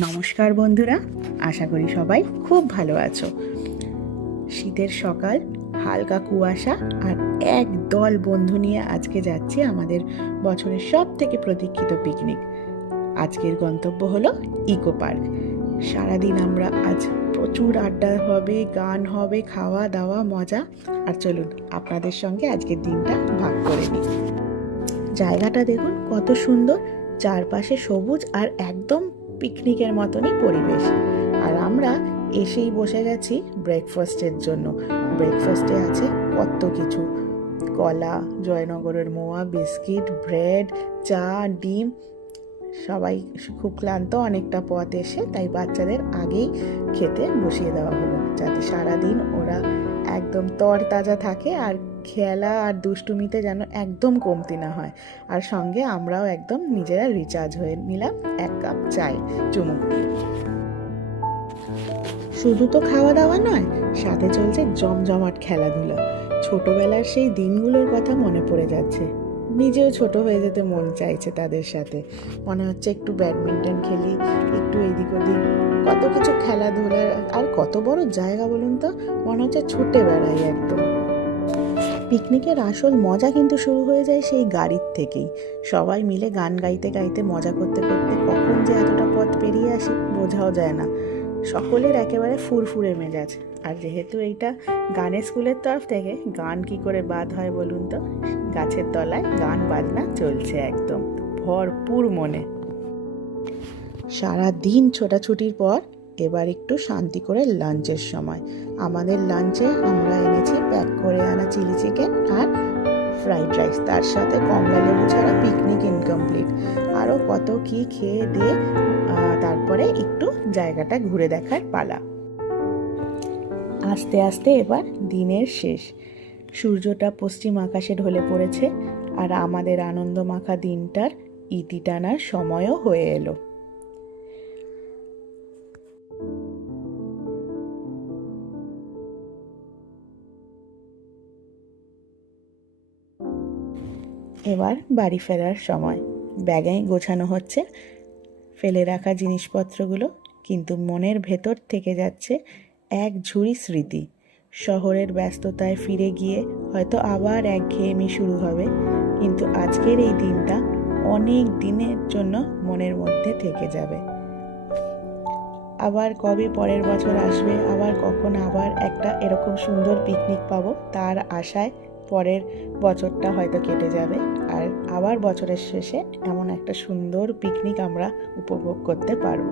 নমস্কার বন্ধুরা, আশা করি সবাই খুব ভালো আছো। শীতের সকাল, হালকা কুয়াশা আর এক দল বন্ধু নিয়ে আজকে যাচ্ছি আমাদের বছরের সব থেকে প্রতীক্ষিত পিকনিক। আজকের গন্তব্য হলো ইকো পার্ক। সারাদিন আমরা আজ প্রচুর আড্ডা হবে, গান হবে, খাওয়া দাওয়া মজা। আর চলুন আপনাদের সঙ্গে আজকের দিনটা ভাগ করে নিই। জায়গাটা দেখুন কত সুন্দর, চারপাশে সবুজ আর একদম পিকনিকের মতনই পরিবেশ। আর আমরা এসেই বসে গেছি ব্রেকফাস্টের জন্য। ব্রেকফাস্টে আছে কত কিছু, কলা, জয়নগরের মোয়া, বিস্কিট, ব্রেড, চা, ডিম। সবাই খুব ক্লান্ত অনেকটা পথ এসে, তাই বাচ্চাদের আগেই খেতে বসিয়ে দেওয়া হলো, যাতে সারাদিন ওরা একদম তরতাজা থাকে আর খেলা আর দুষ্টুমিতে যেন একদম কমতি না হয়। আর সঙ্গে আমরাও একদম নিজেরা রিচার্জ হয়ে নিলাম এক কাপ চায় চুমুক দিয়ে। শুধু তো খাওয়া দাওয়া নয়, সাথে চলছে জমজমাট খেলাধুলা। ছোটবেলার সেই দিনগুলোর কথা মনে পড়ে যাচ্ছে, নিজেও ছোট হয়ে যেতে মন চাইছে তাদের সাথে। মনে হচ্ছে একটু ব্যাডমিন্টন খেলি, একটু এদিক ওদিক, কত কিছু খেলাধুলার। আর কত বড় জায়গা বলুন তো, মনে হচ্ছে ছুটে বেড়াই একদম। পিকনিকের আসল মজা কিন্তু শুরু হয়ে যায় সেই গাড়ির থেকেই। সবাই মিলে গান গাইতে গাইতে মজা করতে করতে কখন যে এতটা পথ পেরিয়ে আসি বোঝাও যায় না। সকলের একেবারে ফুরফুরে মেজাজ। আর যেহেতু এইটা গানের স্কুলের তরফ থেকে, গান কি করে বাদ হয় বলুন তো। গাছের তলায় গান বাজনা চলছে একদম ভরপুর মনে। সারা দিন ছোটাছুটির পর এবার একটু শান্তি করে লাঞ্চের সময়। আমাদের লাঞ্চে আমরা এনেছি প্যাক করে আনা চিলি চিকেন আর ফ্রাইড রাইস, তার সাথে কমলা লেবু ছাড়া পিকনিক ইনকমপ্লিট। আরও কত কি খেয়ে দিয়ে তারপরে একটু জায়গাটা ঘুরে দেখার পালা। আস্তে আস্তে এবার দিনের শেষ, সূর্যটা পশ্চিম আকাশে ঢলে পড়েছে আর আমাদের আনন্দ মাখা দিনটার ইতি টানার সময়ও হয়ে এলো। এবার বাড়ি ফেরার সময়, ব্যাগে গোছানো হচ্ছে ফেলে রাখা জিনিসপত্রগুলো, কিন্তু মনের ভেতর থেকে যাচ্ছে এক ঝুড়ি স্মৃতি। শহরের ব্যস্ততায় ফিরে গিয়ে হয়তো আবার একঘেয়েমি শুরু হবে, কিন্তু আজকের এই দিনটা অনেক দিনের জন্য মনের মধ্যে থেকে যাবে। আবার কবে পরের বছর আসবে, আবার কখন আবার একটা এরকম সুন্দর পিকনিক পাবো, তার আশায় পরের বছরটা হয়তো কেটে যাবে। আর আবার বছরের শেষে এমন একটা সুন্দর পিকনিক আমরা উপভোগ করতে পারবো।